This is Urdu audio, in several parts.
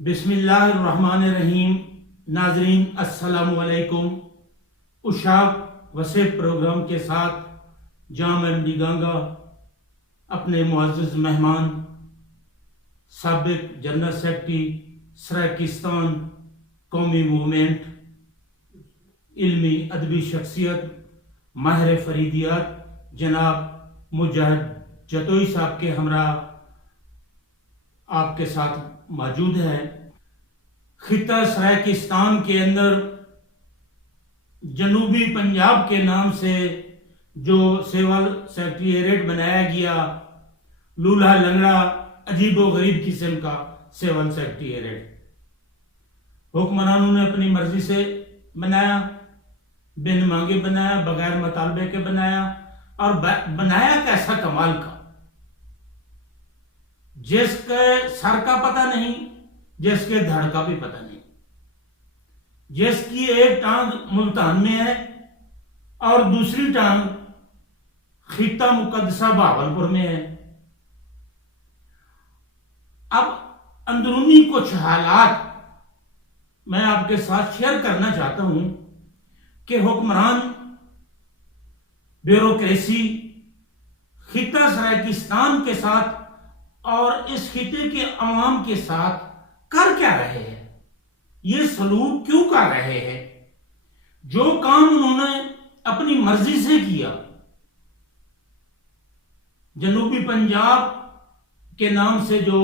بسم اللہ الرحمن الرحیم۔ ناظرین السلام علیکم۔ اشاق وسیب پروگرام کے ساتھ جام احمدی گانگا اپنے معزز مہمان سابق جنرل سیکرٹری سرائیکستان قومی موومنٹ، علمی ادبی شخصیت، ماہر فریدیات جناب مجاہد جتوئی صاحب کے ہمراہ آپ کے ساتھ موجود ہے۔ خطہ سرائیکستان کے اندر جنوبی پنجاب کے نام سے جو سول سیکریٹریٹ بنایا گیا، لولہا لنگڑا عجیب و غریب قسم کا سول سیکریٹریٹ حکمرانوں نے اپنی مرضی سے بنایا، بن مانگے بنایا، بغیر مطالبے کے بنایا، اور بنایا کیسا کمال کا، جس کے سر کا پتہ نہیں، جس کے دھڑ کا بھی پتہ نہیں، جس کی ایک ٹانگ ملتان میں ہے اور دوسری ٹانگ خطہ مقدسہ بہاولپور میں ہے۔ اب اندرونی کچھ حالات میں آپ کے ساتھ شیئر کرنا چاہتا ہوں کہ حکمران بیوروکریسی خطہ سرائیکستان کے ساتھ اور اس خطے کے عوام کے ساتھ کر کیا رہے ہیں، یہ سلوک کیوں کر رہے ہیں۔ جو کام انہوں نے اپنی مرضی سے کیا، جنوبی پنجاب کے نام سے جو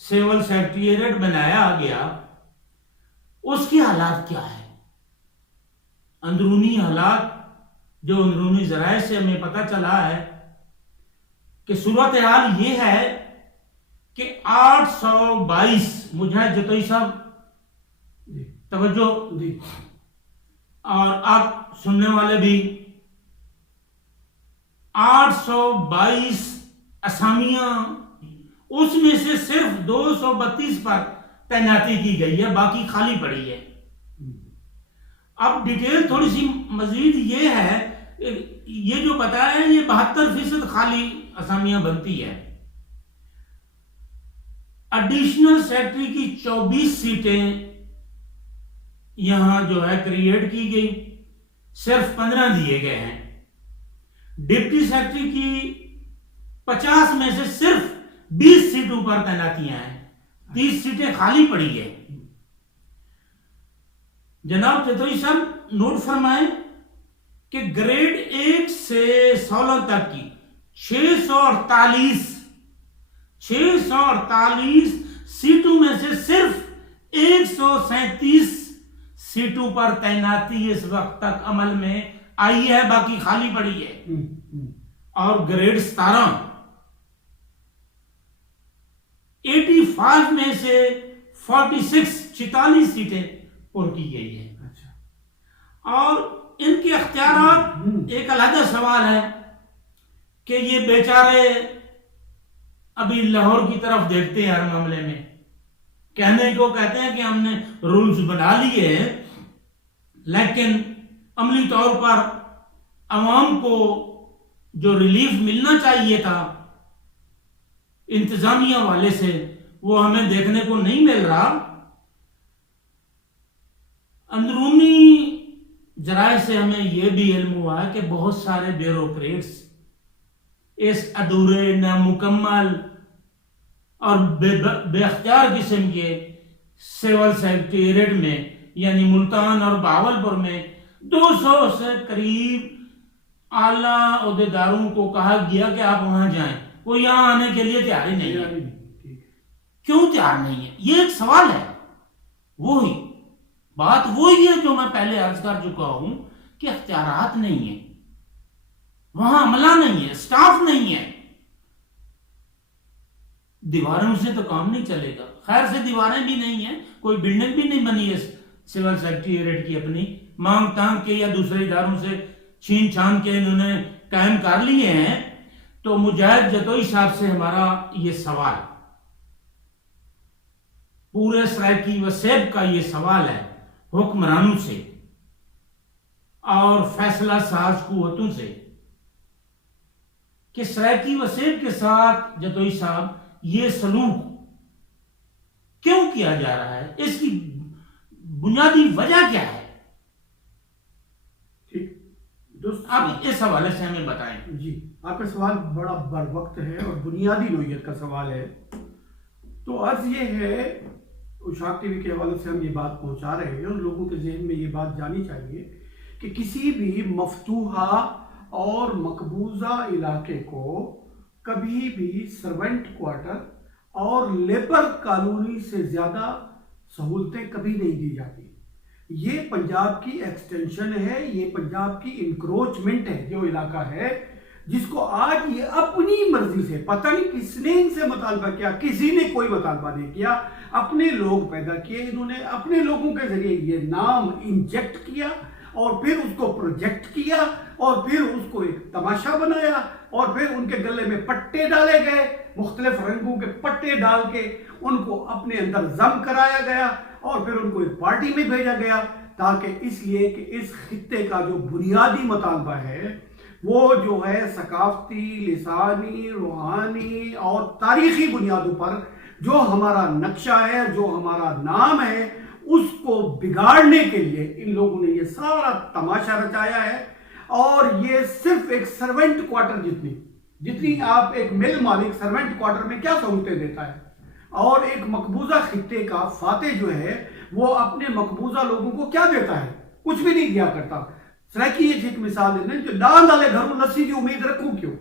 سول سیکریٹریٹ بنایا گیا، اس کے حالات کیا ہے، اندرونی حالات جو اندرونی ذرائع سے ہمیں پتہ چلا ہے کہ صورتحال یہ ہے کہ 822 مجاہد جتوئی صاحب توجہ اور آپ سننے والے بھی، 822 اسامیاں، اس میں سے صرف 232 پر تعیناتی کی گئی ہے، باقی خالی پڑی ہے۔ اب ڈیٹیل تھوڑی سی مزید یہ ہے، یہ جو بتایا ہے یہ 72% خالی اسامیاں بنتی ہے۔ ایڈیشنل سیکرٹری کی 24 سیٹیں یہاں جو ہے کریٹ کی گئی، صرف 15 دیے گئے ہیں۔ ڈپٹی سیکرٹری کی 50 میں سے صرف 20 سیٹوں پر تعیناتیاں ہیں، 30 سیٹیں خالی پڑی ہیں۔ جناب جتوئی صاحب نوٹ فرمائیں کہ گریڈ 1 سے 16 تک کی 648 سیٹوں میں سے صرف 137 سیٹوں پر تعیناتی اس وقت تک عمل میں آئی ہے، باقی خالی پڑی ہے۔ اور گریڈ 17 85 میں سے 46 سیٹیں پر کی گئی ہیں۔ اور ان کے اختیارات ایک علیحدہ سوال ہے کہ یہ بیچارے ابھی لاہور کی طرف دیکھتے ہیں ہر معاملے میں، کہنے کو کہتے ہیں کہ ہم نے رولز بنا لیے ہیں، لیکن عملی طور پر عوام کو جو ریلیف ملنا چاہیے تھا انتظامیہ والے سے، وہ ہمیں دیکھنے کو نہیں مل رہا۔ اندرونی ذرائع سے ہمیں یہ بھی علم ہوا ہے کہ بہت سارے بیوروکریٹس اس ادھورے، نامکمل اور بے اختیار قسم کے سول سیکریٹریٹ میں، یعنی ملتان اور بہاولپور میں 200 سے قریب اعلیٰ عہدیداروں کو کہا گیا کہ آپ وہاں جائیں، وہ یہاں آنے کے لیے تیار ہی نہیں ہے۔ کیوں تیار نہیں ہے، یہ ایک سوال ہے۔ وہی بات وہی ہے جو میں پہلے عرض کر چکا ہوں کہ اختیارات نہیں ہیں، وہاں عملہ نہیں ہے، سٹاف نہیں ہے۔ دیواروں سے تو کام نہیں چلے گا، خیر سے دیواریں بھی نہیں ہیں، کوئی بلڈنگ بھی نہیں بنی ہے سول سیکریٹریٹ کی، اپنی مانگ تانگ کے یا دوسرے اداروں سے چھین چھان کے انہوں نے قائم کر لیے ہیں۔ تو مجاہد جتوئی صاحب سے ہمارا یہ سوال، پورے سرائیکی وسیب کا یہ سوال ہے حکمرانوں سے اور فیصلہ ساز قوتوں سے کہ سرائیکی وسیب کے ساتھ جتوئی صاحب یہ سلوک کیوں کیا جا رہا ہے؟ اس کی بنیادی وجہ کیا ہے؟ آپ اس حوالے سے ہمیں بتائیں. جی، آپ کا سوال بڑا بر وقت ہے اور بنیادی نوعیت کا سوال ہے. تو عرض یہ ہے، اشاق ٹی وی کے حوالے سے ہم یہ بات پہنچا رہے ہیں اور لوگوں کے ذہن میں یہ بات جانی چاہیے کہ کسی بھی مفتوحہ اور مقبوضہ علاقے کو کبھی بھی سرونٹ کوارٹر اور لیبر کالونی سے زیادہ سہولتیں کبھی نہیں دی جاتی. یہ پنجاب کی ایکسٹینشن ہے، یہ پنجاب کی انکروچمنٹ ہے. جو علاقہ ہے جس کو آج یہ اپنی مرضی سے، پتہ نہیں کس نے ان سے مطالبہ کیا، کسی نے کوئی مطالبہ نہیں کیا، اپنے لوگ پیدا کیے انہوں نے، اپنے لوگوں کے ذریعے یہ نام انجیکٹ کیا اور پھر اس کو پروجیکٹ کیا اور پھر اس کو ایک تماشا بنایا اور پھر ان کے گلے میں پٹے ڈالے گئے، مختلف رنگوں کے پٹے ڈال کے ان کو اپنے اندر ضم کرایا گیا اور پھر ان کو ایک پارٹی میں بھیجا گیا، تاکہ اس لیے کہ اس خطے کا جو بنیادی مطالبہ ہے وہ جو ہے ثقافتی، لسانی، روحانی اور تاریخی بنیادوں پر جو ہمارا نقشہ ہے، جو ہمارا نام ہے، اس کو بگاڑنے کے لیے ان لوگوں نے یہ سارا تماشا رچایا ہے. اور یہ صرف ایک سرونٹ کوارٹر جتنی آپ ایک مل مالک سرونٹ کوارٹر میں کیا سہولتیں دیتا ہے، اور ایک مقبوضہ خطے کا فاتح جو ہے وہ اپنے مقبوضہ لوگوں کو کیا دیتا ہے؟ کچھ بھی نہیں دیا کرتا. سرائکی یہ ایک مثال ہے جو ڈاند والے گھر میں لسی کی امید رکھوں کیوں؟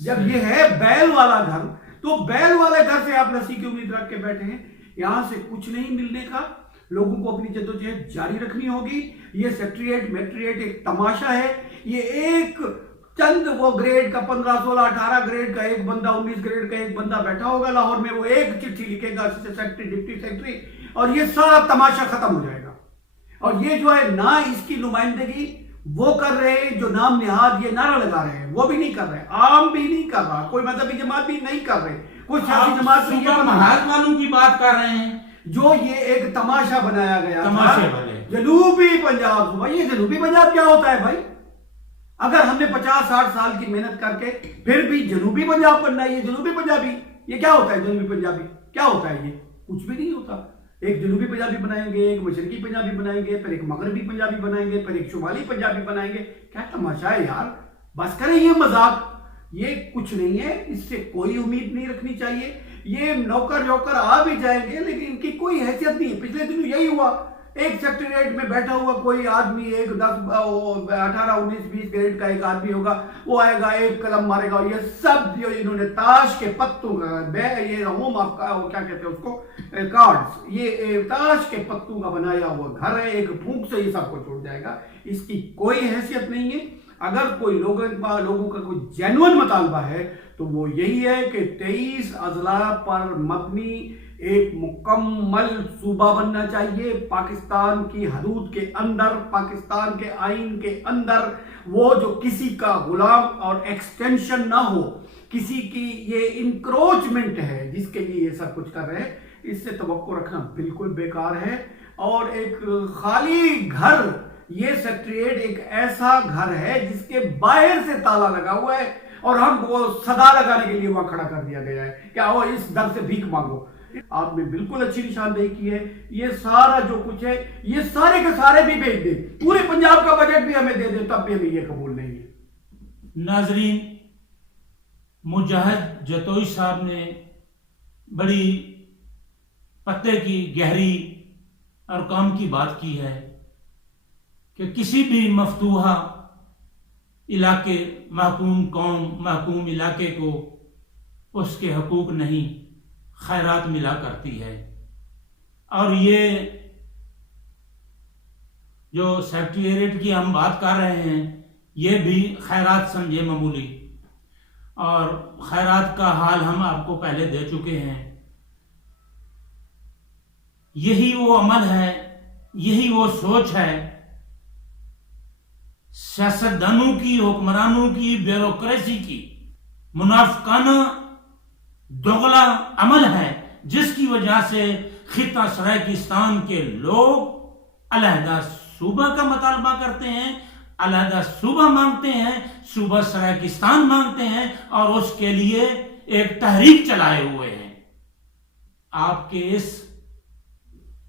جب یہ ہے بیل والا گھر، تو بیل والے گھر سے آپ لسی کی امید رکھ کے بیٹھے ہیں. یہاں سے کچھ نہیں ملنے کا، لوگوں کو اپنی جدوجہد جاری رکھنی ہوگی. یہ سیکٹریٹ میٹریٹ ایک تماشا ہے. یہ ایک چند وہ گریڈ کا 15 16 18 گریڈ کا ایک بندہ، 19 گریڈ کا ایک بندہ بیٹھا ہوگا لاہور میں، وہ ایک چٹھی لکھے گا سیکرٹری، ڈپٹی سیکرٹری، اور یہ سارا تماشا ختم ہو جائے گا. اور یہ جو ہے نہ اس کی نمائندگی وہ کر رہے ہیں جو نام نہاد یہ نعرہ لگا رہے ہیں، وہ بھی نہیں کر رہے، عام بھی نہیں کر رہا، کوئی مذہبی جماعت بھی نہیں کر رہے، کوئی سیاسی جماعت بھی صوبہ محاذ والوں کی بات کر رہے ہیں جو یہ ایک تماشا بنایا گیا تماشے والے. جنوبی پنجاب. بھائی یہ جنوبی پنجاب کیا ہوتا ہے بھائی؟ اگر ہم نے 50-60 سال کی محنت کر کے پھر بھی جنوبی پنجاب بننا ہے، یہ جنوبی پنجابی یہ کیا ہوتا ہے؟ جنوبی پنجابی کیا ہوتا ہے؟ یہ کچھ بھی نہیں ہوتا. ایک جنوبی پنجابی بنائیں گے، ایک مشرقی پنجابی بنائیں گے، پھر ایک مغربی پنجابی بنائیں گے، پھر ایک شمالی پنجابی بنائیں گے. کیا تماشا ہے یار، بس کریں یہ مذاق. یہ کچھ نہیں ہے، اس سے کوئی امید نہیں رکھنی چاہیے. یہ نوکر یوکر آ بھی جائیں گے لیکن ان کی کوئی حیثیت نہیں ہے. پچھلے دنوں یہی ہوا، ایک سیکٹریٹ میں بیٹھا ہوا کوئی آدمی، ایک 10 18 19 20 گریڈ کا ایک آدمی ہوگا، وہ آئے گا ایک قلم مارے گا. یہ سب جو انہوں نے تاش کے پتوں کا، یہ ہوم آپ کا کیا کہتے ہیں اس کو، کارڈز، یہ تاش کے پتوں کا بنایا ہوا گھر ہے. ایک پھونک سے یہ سب کو چھوڑ جائے گا. اس کی کوئی حیثیت نہیں ہے. اگر کوئی لوگوں کا کوئی جینوئن مطالبہ ہے تو وہ یہی ہے کہ 23 اضلاع پر مبنی ایک مکمل صوبہ بننا چاہیے پاکستان کی حدود کے اندر، پاکستان کے آئین کے اندر. وہ جو کسی کا غلام اور ایکسٹینشن نہ ہو، کسی کی یہ انکروچمنٹ ہے جس کے لیے یہ سب کچھ کر رہے ہیں، اس سے توقع رکھنا بالکل بیکار ہے. اور ایک خالی گھر، یہ سیکٹریٹ ایک ایسا گھر ہے جس کے باہر سے تالا لگا ہوا ہے اور ہم کو صدا لگانے کے لیے وہاں کھڑا کر دیا گیا ہے کہ آؤ اس در سے بھیک مانگو. آپ نے بالکل اچھی نشاندہی کی ہے. یہ سارا جو کچھ ہے یہ سارے کے سارے بھی بھیج دیں، پورے پنجاب کا بجٹ بھی ہمیں دے دیں، تب بھی ہمیں یہ قبول نہیں ہے. ناظرین، مجاہد جتوئی صاحب نے بڑی پتے کی گہری اور کام کی بات کی ہے کہ کسی بھی مفتوحہ علاقے، محکوم قوم، محکوم علاقے کو اس کے حقوق نہیں، خیرات ملا کرتی ہے. اور یہ جو سیکٹریٹ کی ہم بات کر رہے ہیں یہ بھی خیرات سمجھے معمولی، اور خیرات کا حال ہم آپ کو پہلے دے چکے ہیں. یہی وہ عمل ہے، یہی وہ سوچ ہے سیاستدانوں کی، حکمرانوں کی، بیوروکریسی کی. منافقانہ دوغلا عمل ہے جس کی وجہ سے خطہ سرائیکستان کے لوگ علیحدہ صوبہ کا مطالبہ کرتے ہیں، علیحدہ صوبہ مانگتے ہیں، صوبہ سرائیکستان مانگتے ہیں، اور اس کے لیے ایک تحریک چلائے ہوئے ہیں. آپ کے اس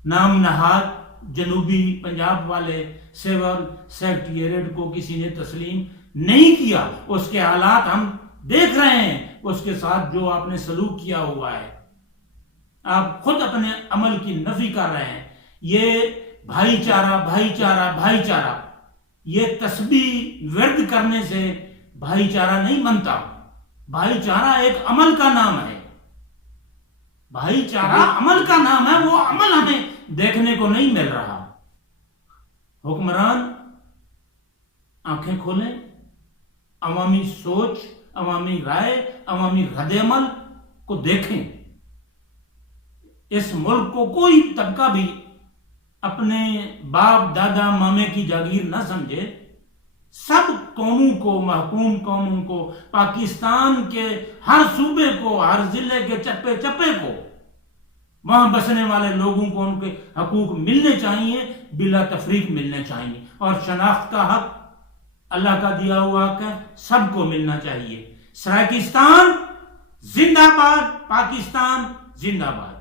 نام نہاد جنوبی پنجاب والے سول سیکٹریٹ کو کسی نے تسلیم نہیں کیا. اس کے حالات ہم دیکھ رہے ہیں, اس کے ساتھ جو آپ نے سلوک کیا ہوا ہے, آپ خود اپنے عمل کی نفی کر رہے ہیں. یہ بھائی چارہ بھائی چارہ بھائی چارہ, یہ تسبیح ورد کرنے سے بھائی چارہ نہیں بنتا. بھائی چارہ ایک عمل کا نام ہے, بھائی چارہ عمل کا نام ہے. وہ عمل ہمیں دیکھنے کو نہیں مل رہا. حکمران آنکھیں کھولیں, عوامی سوچ, عوامی رائے, عوامی رد عمل کو دیکھیں. اس ملک کو کوئی طبقہ بھی اپنے باپ دادا مامے کی جاگیر نہ سمجھے. سب قوموں کو, محکوم قوموں کو, پاکستان کے ہر صوبے کو, ہر ضلع کے چپے چپے کو, وہاں بسنے والے لوگوں کو ان کے حقوق ملنے چاہیے, بلا تفریق ملنے چاہیے. اور شناخت کا حق اللہ کا دیا ہوا حق ہے, سب کو ملنا چاہیے. سرائکستان زندہ باد, پاکستان زندہ باد.